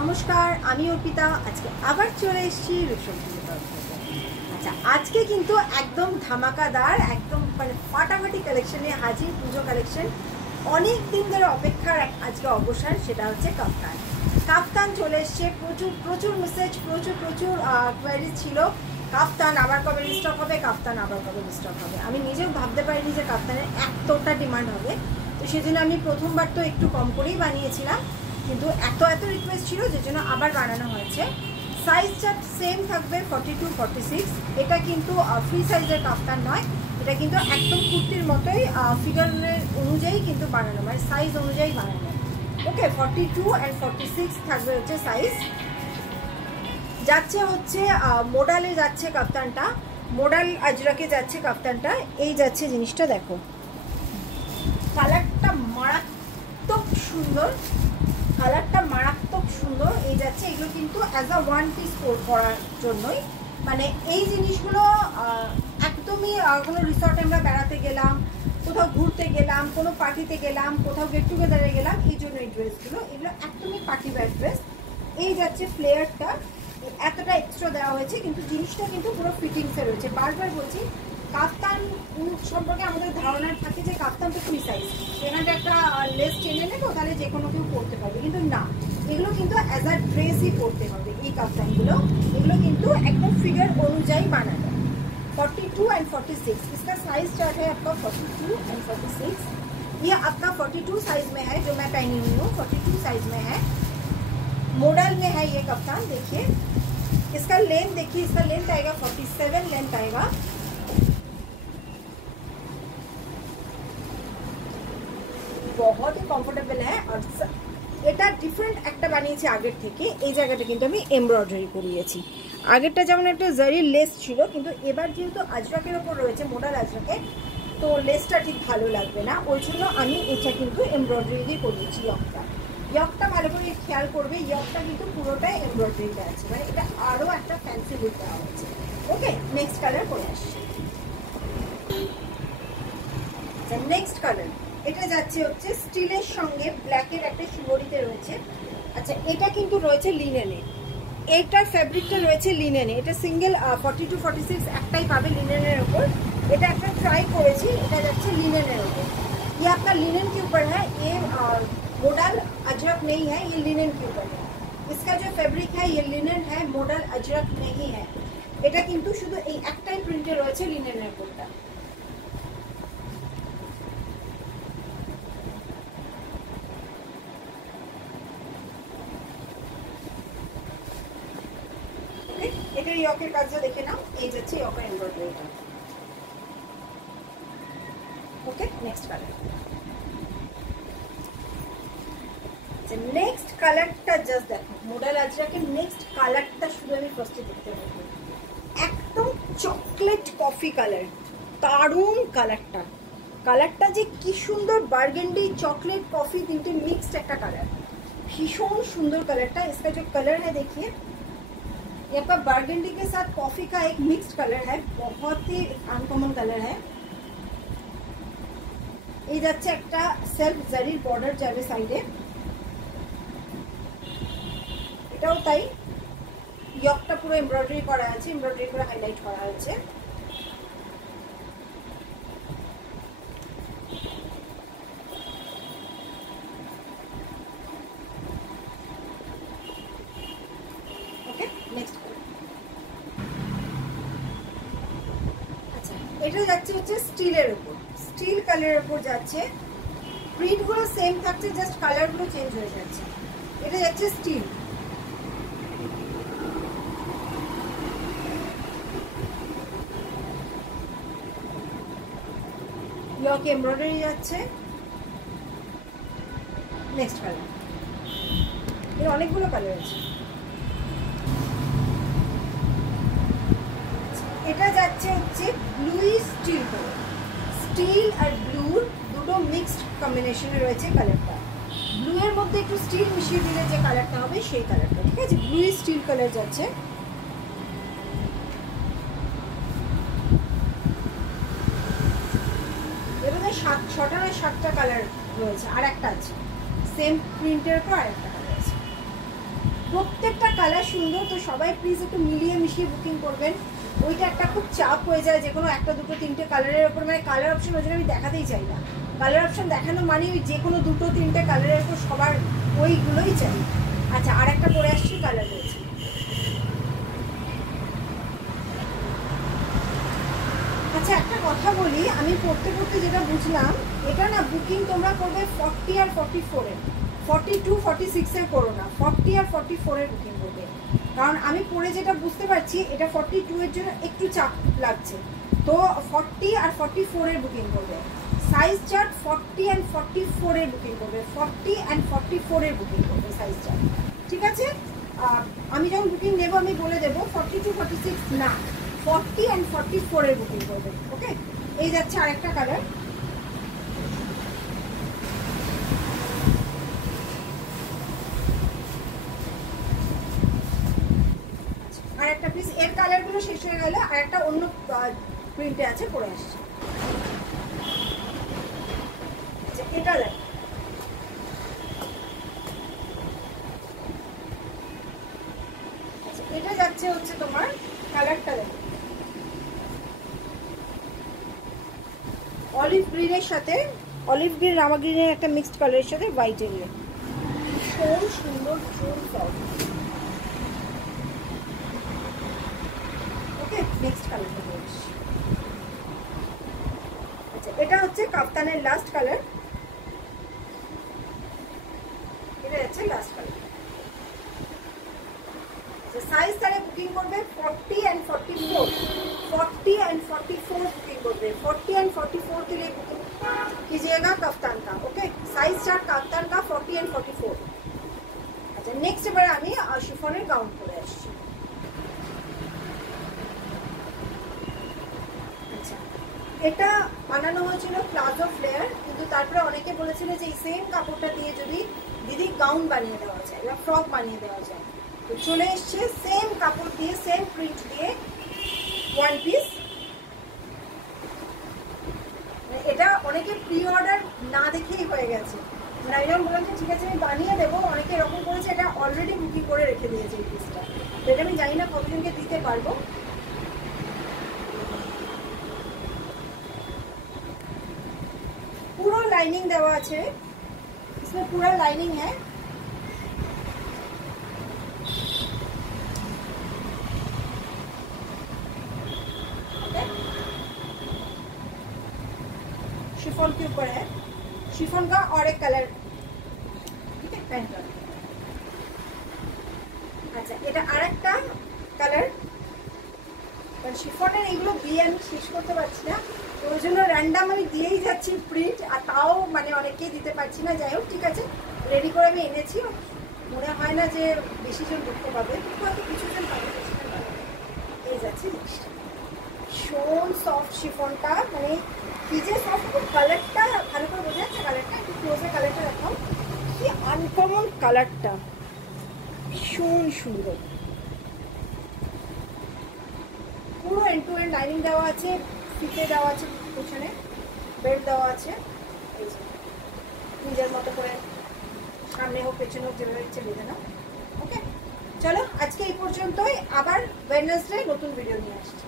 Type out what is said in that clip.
নমস্কার, আমি অর্পিতা। আজকে আবার চলে এসেছি রূপসজ্জার তরফ থেকে। আচ্ছা, আজকে কিন্তু একদম ধামাকাদার, একদম মানে ফাটাফাটি কালেকশন নিয়ে হাজির। পুজো কালেকশন, অনেক দিন ধরে অপেক্ষার আজকে অবসান, সেটা হচ্ছে কাফতান। কাফতান চলে এসছে। প্রচুর প্রচুর মেসেজ, প্রচুর কোয়ারি ছিল, কাফতান আবার কবে রিস্টক হবে, কাফতান আবার কবে রিস্টক হবে। আমি নিজেও ভাবতে পারিনি যে কাফতানের এতটা ডিমান্ড হবে। তো সেজন্য আমি প্রথমবার তো একটু কম করেই বানিয়েছিলাম, কিন্তু এত রিকোয়েস্ট ছিল যে জন্য আবার বানানো হয়েছে। সাইজটা সেম থাকবে 42-46। এটা কিন্তু ফ্রি সাইজের কাফতান নয়, এটা কিন্তু একদম কুর্তির মতোই ফিগারের অনুযায়ী কিন্তু বানানো, মানে সাইজ অনুযায়ী বানানো। ওকে, 42 and 46 থাকবে হচ্ছে সাইজ। যাচ্ছে হচ্ছে মোডালে যাচ্ছে কাফতানটা, মোডাল আজরাকে যাচ্ছে কাফতানটা। এই যাচ্ছে জিনিসটা, দেখো কালারটা মারাত্মক সুন্দর, কালারটা মারাত্মক সুন্দর। এই যাচ্ছে, এগুলো কিন্তু অ্যাজ আ ওয়ান পিস করার জন্যই, মানে এই জিনিসগুলো একদমই কোনো রিসর্টে আমরা বেড়াতে গেলাম, কোথাও ঘুরতে গেলাম, কোনো পার্টিতে গেলাম, কোথাও গেট টুগেদারে গেলাম, এই জন্য এই ড্রেসগুলো, এগুলো একদমই পার্টি ওয়্যার ড্রেস। এই যাচ্ছে ফ্লেয়ারটা, এতটা এক্সট্রা দেওয়া হয়েছে, কিন্তু জিনিসটা কিন্তু পুরো ফিটিংসে রয়েছে। বারবার বলছি, কাফতান সম্পর্কে আমাদের ধারণা থাকে যে কাফতান তো ফ্রি সাইজ, এখানটা একটা লেস টেনে নেবো তাহলে যে কোনো কেউ পরতে পারবে, কিন্তু না, এগুলো কিন্তু অ্যাজ আ ড্রেসই পরতে হবে। এই কাফতানগুলো, এগুলো কিন্তু একদম ফিগার অনুযায়ী বানানো। 42 and 46 इसका साइज स्टार्ट है आपका 42 and 46। ये आपका 42 साइज में है, जो मैं पहनी हुई हूँ 42 साइज में है। मॉडल में है ये कप्तान। देखिए इसका लेंथ, देखिए इसका लेंथ आएगा 47 लेंथ आएगा। बहुत ही कम्फर्टेबल है। और এটা ডিফারেন্ট একটা বানিয়েছি আগের থেকে। এই জায়গাটা কিন্তু আমি এমব্রয়ডারি করিয়েছি। আগেরটা যেমন একটা জারি লেস ছিল, কিন্তু এবার যেহেতু আজরাকের ওপর রয়েছে, মোডাল আজরাকে, তো লেসটা ঠিক ভালো লাগবে না, ওই জন্য আমি এটা কিন্তু এমব্রয়ডারি দিয়ে করিয়েছি। ইয়কটা ভালো করে খেয়াল করবে, ইয়কটা কিন্তু পুরোটাই এমব্রয়ডারিতে আছে, মানে এটা আরও একটা ফ্যান্সি লুক দেওয়া হয়েছে। ওকে, নেক্সট কালার করে আসছে। নেক্সট কালার, এটা যাচ্ছে হচ্ছে স্টিলের সঙ্গে ব্ল্যাকের একটা শিবরিতে রয়েছে। আচ্ছা, এটা কিন্তু রয়েছে লিনেনে, এটার ফ্যাব্রিকটা রয়েছে লিনেনে। এটা সিঙ্গেল 42-46 একটাই পাবে লিনেনের ওপর। এটা একটা ট্রাই করেছি, এটা যাচ্ছে লিনেনের ওপর। ये आपका लिनन के ऊपर है, ये मॉडल अजरक नहीं है, ये लिनन के ऊपर है। इसका जो फैब्रिक है ये लिनन है, मॉडल अजरक नहीं है। এটা কিন্তু শুধু এই একটাই প্রিন্টে রয়েছে লিনেনের ওপরটা। এটা ইয়কের কাজটা দেখে নাও, এই যাচ্ছে ইয়কের এমব্রয়ডারিটা। ওকে, নেক্সট কালার। নেক্সট কালারটা জাস্ট দেখো, মোডাল আজরাকের নেক্সট কালারটা শুধু আমি ফার্স্টে দেখতে পাবো, একদম চকলেট কফি কালার। দারুণ কালারটা, কালারটা যে কি সুন্দর, বার্গেন্ডি চকলেট कॉफी तीनटे मिक्स्ड একটা কালার, ভীষণ সুন্দর কালারটা। इसका जो कलर है देखिए, ये आपका बर्गेंडी के साथ कॉफी का एक मिक्स्ड कलर है, बहुत ही अनकॉमन कलर है। ये যাচ্ছে একটা সেলফ জারির বর্ডার যাবে সাইডে, এটাও তাই। ইয়কটা পুরো এমব্রয়ডারি করা আছে, এমব্রয়ডারি করে হাইলাইট করা আছে। ওকে, নেক্সট। আচ্ছা, এটা যাচ্ছে হচ্ছে স্টিলের উপর, স্টিল কালারের উপর যাচ্ছে। প্রিন্টগুলো সেম থাকছে, জাস্ট কালারগুলো চেঞ্জ হয়ে যাচ্ছে। এটা যাচ্ছে স্টিল। ইয়ক এমব্রয়ডারি যাচ্ছে। নেক্সট কালার, এর অনেকগুলো কালার আছে। এটা যাচ্ছে হচ্ছে ব্লুই স্টিল কালার, স্টিল আর ব্লুর দুটো মিক্সড কম্বিনেশনে রয়েছে কালারটা। ব্লু এর মধ্যে একটু স্টিল মিশিয়ে দিলে যে কালারটা হবে সেই কালারটা, ঠিক আছে। ব্লুই স্টিল কালার যাচ্ছে। এবারে 6টা না 7টা কালার রয়েছে, আর একটা আছে সেম প্রিন্টের উপর, আর একটা কালার আছে। প্রত্যেকটা কালার সুন্দর, তো সবাই প্লিজ একটু মিলিয়ে মিশিয়ে বুকিং করবেন। ওইটা একটা খুব চাপ হয়ে যায় যে কোনো একটা দুটো তিনটে কালারের ওপর, মানে কালার অপশন ওই জন্য আমি দেখাতেই চাই না। কালার অপশন দেখানো মানে ওই যে কোনো দুটো তিনটে কালারের ওপর সবার ওইগুলোই চাই। আচ্ছা, আর একটা পরে আসছি কালার রয়েছে। আচ্ছা, একটা কথা বলি, আমি পড়তে পড়তে যেটা বুঝলাম, এটা না বুকিং তোমরা করবে 40 আর 44-এর, 42 46-এর করো না, 40 আর 44-এর বুকিং করবে। কারণ আমি পড়ে যেটা বুঝতে পারছি, এটা 42-এর জন্য একটু চাপ লাগছে, তো 40 আর 44-এর বুকিং করবে। সাইজ চার্ট 40 অ্যান্ড 44-এর বুকিং করবে, 40 অ্যান্ড 44-এর বুকিং করবে সাইজ চার্ট, ঠিক আছে? আমি যখন বুকিং নেব আমি বলে দেবো 42 46 না, 40 অ্যান্ড 44-এর বুকিং করবে। ওকে, এই যাচ্ছে আরেকটা কালার। আর একটা পিস, এর কালারগুলো শেষ হয়ে গেলে আর একটা অন্য প্রিন্টে আছে, পরে আসছে। এটা এটা যাচ্ছে হচ্ছে তোমার কালারটা দেখো, অলিভ গ্রিনের সাথে, অলিভ গ্রিন রামা গ্রিনের একটা মিক্সড কালারের সাথে হোয়াইট এরিয়া, ভীষণ সুন্দর, ভীষণ সফট। ওকে, নেক্সট কালারটা বলছি। আচ্ছা, এটা হচ্ছে কাপ্তানের লাস্ট কালার, এটা হচ্ছে লাস্ট কালার। সাইজ তারা বুকিং করবে 40 and 44, 40 and 44 बुकिंग करते 40 and 44 के लिए बुकिंग कीजिएगा कफ्तान का। ओके, साइज चार्ट कफ्तान का 40 and 44। अच्छा, नेक्स्ट এবার আমি শিফনের গাউন পরে আসছি। আচ্ছা, এটা বানানো হয়েছিল প্লাজো ফ্লেয়ার, কিন্তু তারপরে অনেকে বলেছিল যে এই সেম কাপড়টা দিয়ে যদি দিদি গাউন বানিয়ে দেওয়া যায় বা ফ্রক বানিয়ে দেওয়া যায়, তো চলে এসছে সেম কাপড় দিয়ে, সেম প্রিন্ট দিয়ে ওয়ান পিস। এটা অনেকে প্রি অর্ডার না দেখেই হয়ে গেছে, মানে আমি যখন বললাম যে ঠিক আছে আমি বানিয়ে দেবো, অনেকে এরকম করেছে এটা অলরেডি বুকিং করে রেখে দিয়েছে এই পিসটা, তো এটা আমি জানি না কতজনকে দিতে পারবো। পুরো লাইনিং দেওয়া আছে, इसमें पूरा लाइनिंग है। शिफॉन के ऊपर है, शिफॉन का और एक कलर, ठीक है, पेन कलर। अच्छा, এটা আরেকটা কালার, কারণ শিফনের এগুলো দিয়ে আমি শেষ করতে পারছি না, তো ওই জন্য র্যান্ডাম আমি দিয়েই যাচ্ছি প্রিন্ট, আর তাও মানে অনেকেই দিতে পারছি না। যাই হোক, ঠিক আছে, রেডি করে আমি এনেছি, মনে হয় না যে বেশি জন দেখতে পাবে, কিন্তু হয়তো কিছুজন পাবে, এই যাচ্ছে জিনিসটা। ভীষণ সফট শিফনটা, মানে কি যে সফট, কালারটা ভালো করে বোঝা যাচ্ছে, কালারটা একটু ক্লোজে কালারটা রাখলাম, কি আনকমন কালারটা, ভীষণ সুন্দর। পুরো এন্ড টু এন্ড লাইনিং দেওয়া আছে, ফিতে দেওয়া আছে, পেছনে বেল্ট দেওয়া আছে, এই যে নিজের মতো করে সামনে হোক পেছনে হোক যেভাবে ইচ্ছে বেঁধে নাও। ওকে, চলো আজকে এই পর্যন্তই, আবার ওয়েডনেসডে নতুন ভিডিও নিয়ে আসছি।